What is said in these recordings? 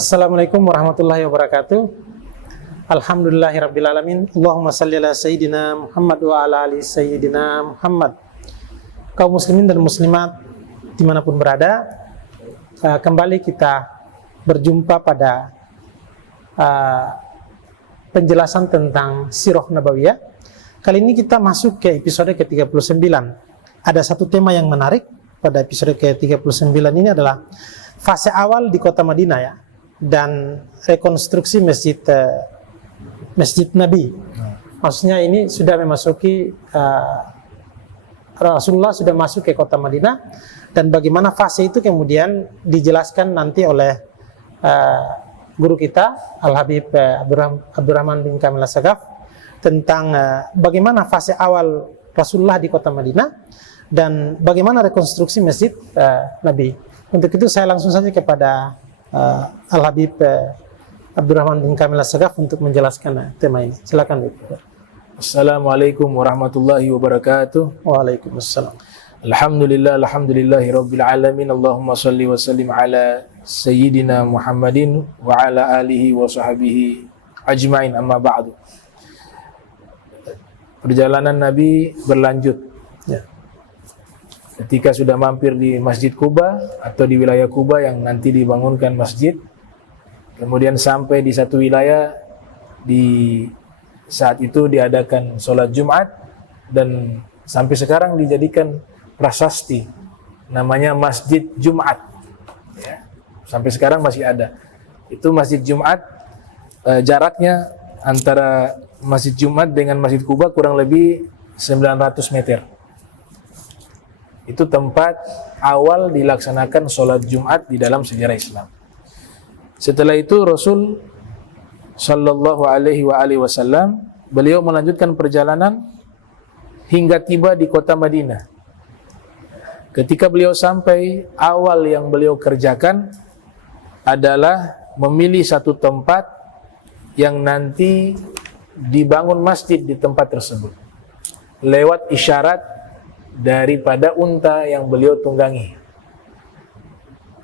Assalamualaikum warahmatullahi wabarakatuh. Alhamdulillahirrabbilalamin. Allahumma salli ala Sayyidina Muhammad wa ala ali Sayyidina Muhammad. Kaum muslimin dan muslimat dimanapun berada, kembali kita berjumpa pada penjelasan tentang Sirah Nabawiyah. Kali ini kita masuk ke episode ke-39. Ada satu tema yang menarik pada episode ke-39 ini adalah fase awal di kota Madinah ya, dan rekonstruksi masjid Nabi. Maksudnya ini sudah memasuki Rasulullah sudah masuk ke kota Madinah, dan bagaimana fase itu kemudian dijelaskan nanti oleh guru kita Al-Habib Abdurrahman bin Kamil As-Sagaf tentang bagaimana fase awal Rasulullah di kota Madinah dan bagaimana rekonstruksi masjid Nabi. Untuk itu saya langsung saja kepada Al-Habib Abdurrahman bin Kamil As-Sagaf untuk menjelaskan tema ini. Silakan. Assalamualaikum warahmatullahi wabarakatuh. Waalaikumsalam. Alhamdulillahi rabbil alamin. Allahumma salli wa sallim ala Sayyidina Muhammadin wa ala alihi wa sahbihi ajmain, amma ba'du. Perjalanan Nabi berlanjut ya. Ketika sudah mampir di Masjid Quba atau di wilayah Quba yang nanti dibangunkan masjid, kemudian sampai di satu wilayah, di saat itu diadakan sholat Jumat, dan sampai sekarang dijadikan prasasti namanya Masjid Jumat ya. Sampai sekarang masih ada itu Masjid Jumat. Jaraknya antara Masjid Jumat dengan Masjid Quba kurang lebih 900 meter. Itu tempat awal dilaksanakan sholat Jumat di dalam sejarah Islam. Setelah itu Rasul Sallallahu alaihi wasallam beliau melanjutkan perjalanan hingga tiba di kota Madinah. Ketika beliau sampai, awal yang beliau kerjakan adalah memilih satu tempat yang nanti dibangun masjid di tempat tersebut lewat isyarat daripada unta yang beliau tunggangi.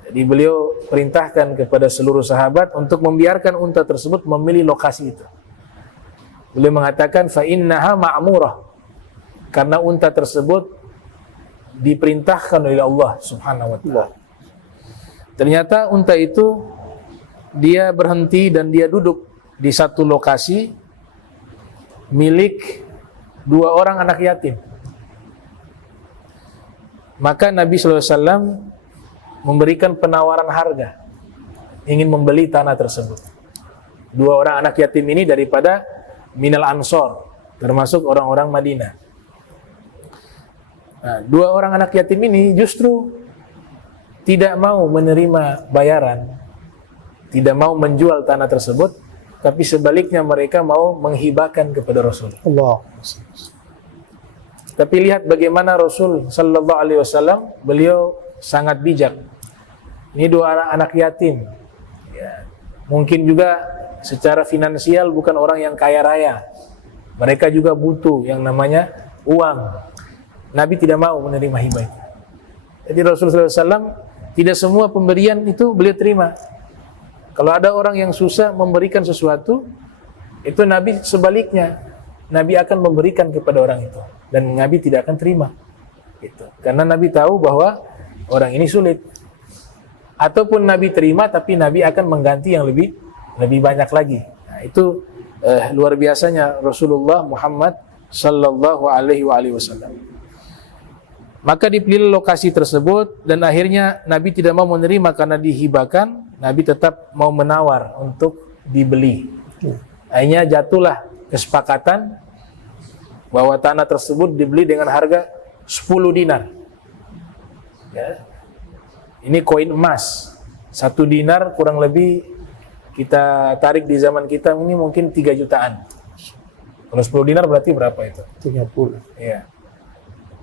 Jadi beliau perintahkan kepada seluruh sahabat untuk membiarkan unta tersebut memilih lokasi itu. Beliau mengatakan fa innaha ma'murah, karena unta tersebut diperintahkan oleh Allah Subhanahu wa taala. Ternyata unta itu dia berhenti dan dia duduk di satu lokasi milik dua orang anak yatim. Maka Nabi SAW memberikan penawaran harga, ingin membeli tanah tersebut. Dua orang anak yatim ini daripada minal ansor, termasuk orang-orang Madinah. Nah, dua orang anak yatim ini justru tidak mau menerima bayaran, tidak mau menjual tanah tersebut, tapi sebaliknya mereka mau menghibahkan kepada Rasul. Allah. Tapi lihat bagaimana Rasul Sallallahu Alaihi Wasallam, beliau sangat bijak. Ini dua anak yatim, ya, mungkin juga secara finansial bukan orang yang kaya raya. Mereka juga butuh yang namanya uang. Nabi tidak mau menerima hibah itu. Jadi Rasulullah SAW tidak semua pemberian itu beliau terima. Kalau ada orang yang susah memberikan sesuatu, itu Nabi sebaliknya, Nabi akan memberikan kepada orang itu, dan Nabi tidak akan terima gitu. Karena Nabi tahu bahwa orang ini sulit. Ataupun Nabi terima, tapi Nabi akan mengganti yang lebih banyak lagi. Nah, itu luar biasanya Rasulullah Muhammad Sallallahu Alaihi Wasallam. Maka dipilih lokasi tersebut, dan akhirnya Nabi tidak mau menerima karena dihibahkan. Nabi tetap mau menawar untuk dibeli. Akhirnya jatuhlah kesepakatan bahwa tanah tersebut dibeli dengan harga 10 dinar. Ya. Ini koin emas. 1 dinar kurang lebih kita tarik di zaman kita ini mungkin 3 jutaan. Kalau 10 dinar berarti berapa itu? 30. Iya.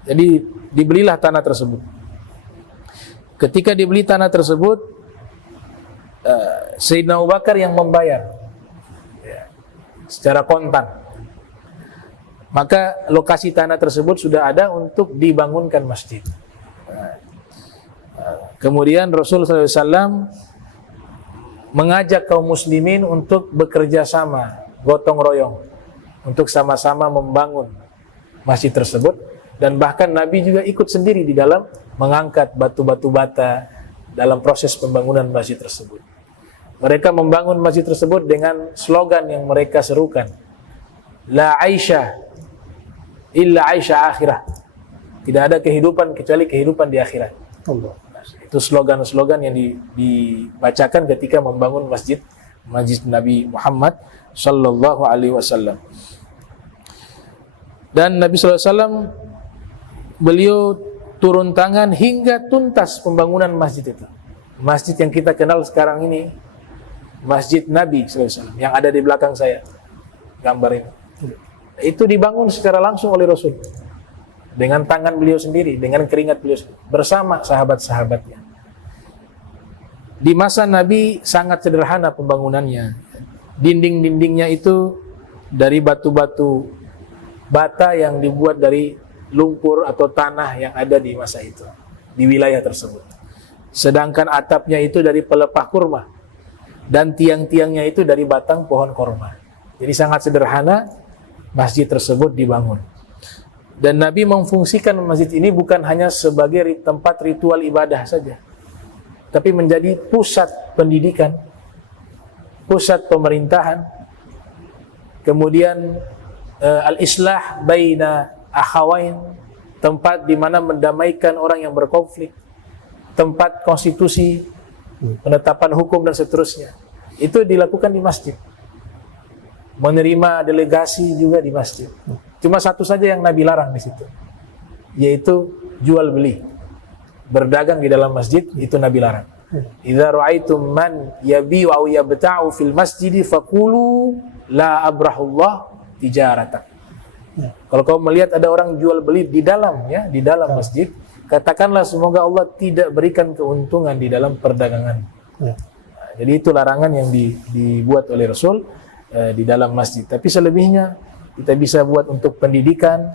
Jadi dibelilah tanah tersebut. Ketika dibeli tanah tersebut, Sayyidina Abu Bakar yang membayar ya, secara kontan. Maka lokasi tanah tersebut sudah ada untuk dibangunkan masjid. Kemudian Rasulullah SAW mengajak kaum muslimin untuk bekerja sama, gotong royong, untuk sama-sama membangun masjid tersebut. Dan bahkan Nabi juga ikut sendiri di dalam mengangkat batu-batu bata dalam proses pembangunan masjid tersebut. Mereka membangun masjid tersebut dengan slogan yang mereka serukan, La Aisha illa Aisha akhirah. Tidak ada kehidupan kecuali kehidupan di akhirat. Allah. Itu slogan-slogan yang dibacakan ketika membangun masjid Nabi Muhammad sallallahu alaihi wasallam. Dan Nabi sallallahu alaihi wasallam beliau turun tangan hingga tuntas pembangunan masjid itu. Masjid yang kita kenal sekarang ini, Masjid Nabi sallallahu alaihi wasallam yang ada di belakang saya. Gambar ini. Itu dibangun secara langsung oleh Rasul. Dengan tangan beliau sendiri, dengan keringat beliau sendiri, bersama sahabat-sahabatnya. Di masa Nabi sangat sederhana pembangunannya. Dinding-dindingnya itu dari batu-batu bata yang dibuat dari lumpur atau tanah yang ada di masa itu, di wilayah tersebut. Sedangkan atapnya itu dari pelepah kurma, dan tiang-tiangnya itu dari batang pohon korma. Jadi sangat sederhana masjid tersebut dibangun. Dan Nabi memfungsikan masjid ini bukan hanya sebagai tempat ritual ibadah saja, tapi menjadi pusat pendidikan, pusat pemerintahan, kemudian al-islah baina akhawain, tempat di mana mendamaikan orang yang berkonflik, tempat konstitusi, penetapan hukum dan seterusnya. Itu dilakukan di masjid. Menerima delegasi juga di masjid. Cuma satu saja yang Nabi larang di situ, yaitu jual beli, berdagang di dalam masjid, itu Nabi larang. Idza ra'aitum man yabi'u aw yabta'u fil masjid faqulu la abrahullah tijaratan. Kalau kau melihat ada orang jual beli di dalam, ya, di dalam masjid, katakanlah semoga Allah tidak berikan keuntungan di dalam perdagangan. Nah, jadi itu larangan yang dibuat oleh Rasul di dalam masjid. Tapi selebihnya kita bisa buat untuk pendidikan,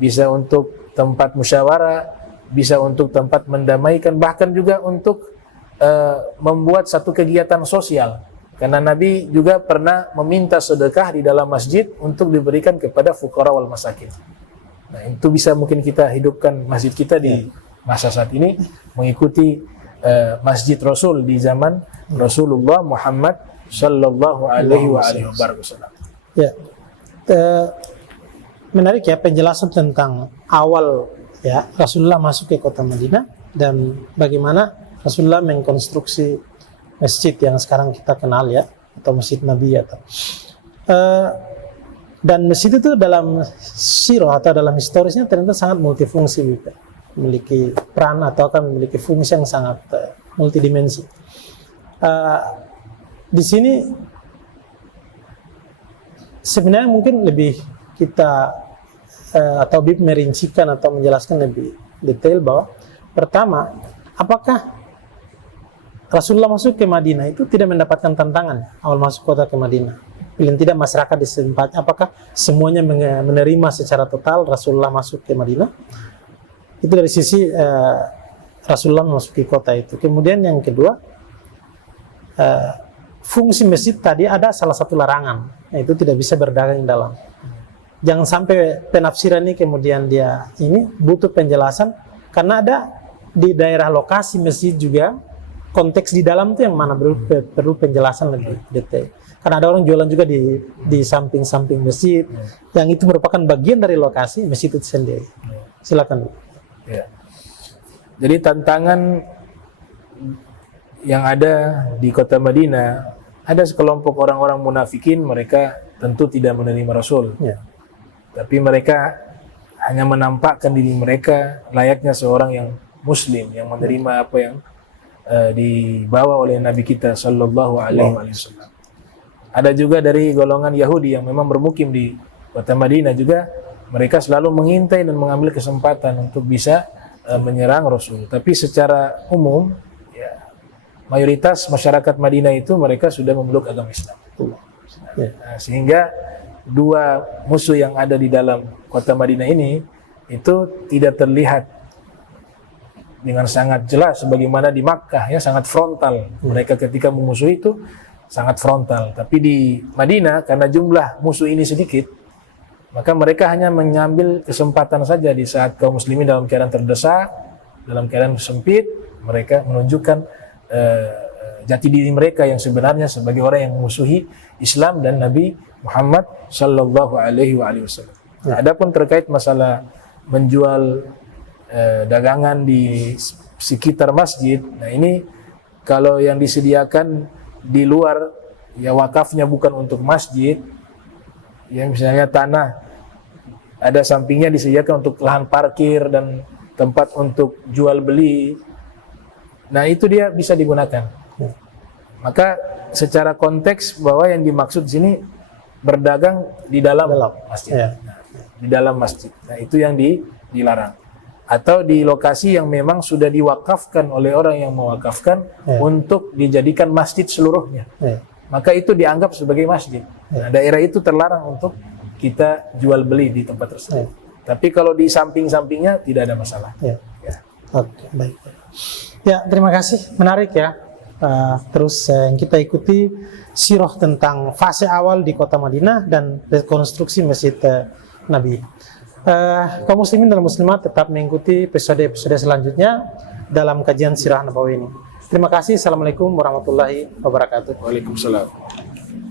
bisa untuk tempat musyawarah, bisa untuk tempat mendamaikan, bahkan juga untuk membuat satu kegiatan sosial. Karena Nabi juga pernah meminta sedekah di dalam masjid untuk diberikan kepada fuqara wal masakin. Nah, itu bisa mungkin kita hidupkan masjid kita di masa saat ini, mengikuti masjid Rasul di zaman Rasulullah Muhammad sallallahu alaihi wasallam. Ya. Menarik ya penjelasan tentang awal ya Rasulullah masuk ke kota Madinah dan bagaimana Rasulullah mengkonstruksi masjid yang sekarang kita kenal ya, atau Masjid Nabi atau dan masjid itu dalam sirah atau dalam historisnya ternyata sangat multifungsi, memiliki peran atau akan memiliki fungsi yang sangat multidimensi. Di sini sebenarnya mungkin lebih kita atau Bib merincikan atau menjelaskan lebih detail bahwa pertama, apakah Rasulullah masuk ke Madinah itu tidak mendapatkan tantangan awal masuk kota ke Madinah? Paling tidak masyarakat di tempatnya, apakah semuanya menerima secara total Rasulullah masuk ke Madinah? Itu dari sisi Rasulullah memasuki kota itu. Kemudian yang kedua, fungsi masjid tadi ada salah satu larangan, yaitu tidak bisa berdagang dalam. Jangan sampai penafsiran ini kemudian dia ini butuh penjelasan, karena ada di daerah lokasi masjid juga konteks di dalam itu yang mana perlu penjelasan lebih detail. Karena ada orang jualan juga di samping-samping masjid, yang itu merupakan bagian dari lokasi masjid itu sendiri. Silakan. Ya. Jadi tantangan yang ada di kota Madinah, ada sekelompok orang-orang munafikin, mereka tentu tidak menerima Rasul. Ya. Tapi mereka hanya menampakkan diri mereka layaknya seorang yang Muslim, yang menerima apa yang dibawa oleh Nabi kita Sallallahu Alaihi Wasallam. Ada juga dari golongan Yahudi yang memang bermukim di kota Madinah juga, mereka selalu mengintai dan mengambil kesempatan untuk bisa menyerang Rasul. Tapi secara umum, ya, mayoritas masyarakat Madinah itu mereka sudah memeluk agama Islam. Nah, sehingga dua musuh yang ada di dalam kota Madinah ini itu tidak terlihat dengan sangat jelas sebagaimana di Makkah, ya, sangat frontal. Mereka ketika memusuhi itu sangat frontal. Tapi di Madinah karena jumlah musuh ini sedikit, maka mereka hanya mengambil kesempatan saja di saat kaum muslimin dalam keadaan terdesak, dalam keadaan sempit, mereka menunjukkan jati diri mereka yang sebenarnya sebagai orang yang memusuhi Islam dan Nabi Muhammad sallallahu alaihi wasallam. Adapun terkait masalah menjual dagangan di sekitar masjid, nah ini kalau yang disediakan di luar, ya wakafnya bukan untuk masjid, ya misalnya tanah ada sampingnya disediakan untuk lahan parkir dan tempat untuk jual beli, nah itu dia bisa digunakan. Maka secara konteks bahwa yang dimaksud di sini berdagang di dalam masjid, di dalam masjid, nah itu yang dilarang. Atau di lokasi yang memang sudah diwakafkan oleh orang yang mewakafkan untuk dijadikan masjid seluruhnya, maka itu dianggap sebagai masjid. Nah, daerah itu terlarang untuk kita jual beli di tempat tersebut. Tapi kalau di samping-sampingnya tidak ada masalah. Oke, baik. Ya, terima kasih. Menarik ya. Terus yang kita ikuti sirah tentang fase awal di kota Madinah dan rekonstruksi Masjid Nabi. Kaum muslimin dan muslimat tetap mengikuti episode-episode selanjutnya dalam kajian sirah Nabawi ini. Terima kasih. Assalamualaikum warahmatullahi wabarakatuh. Waalaikumsalam.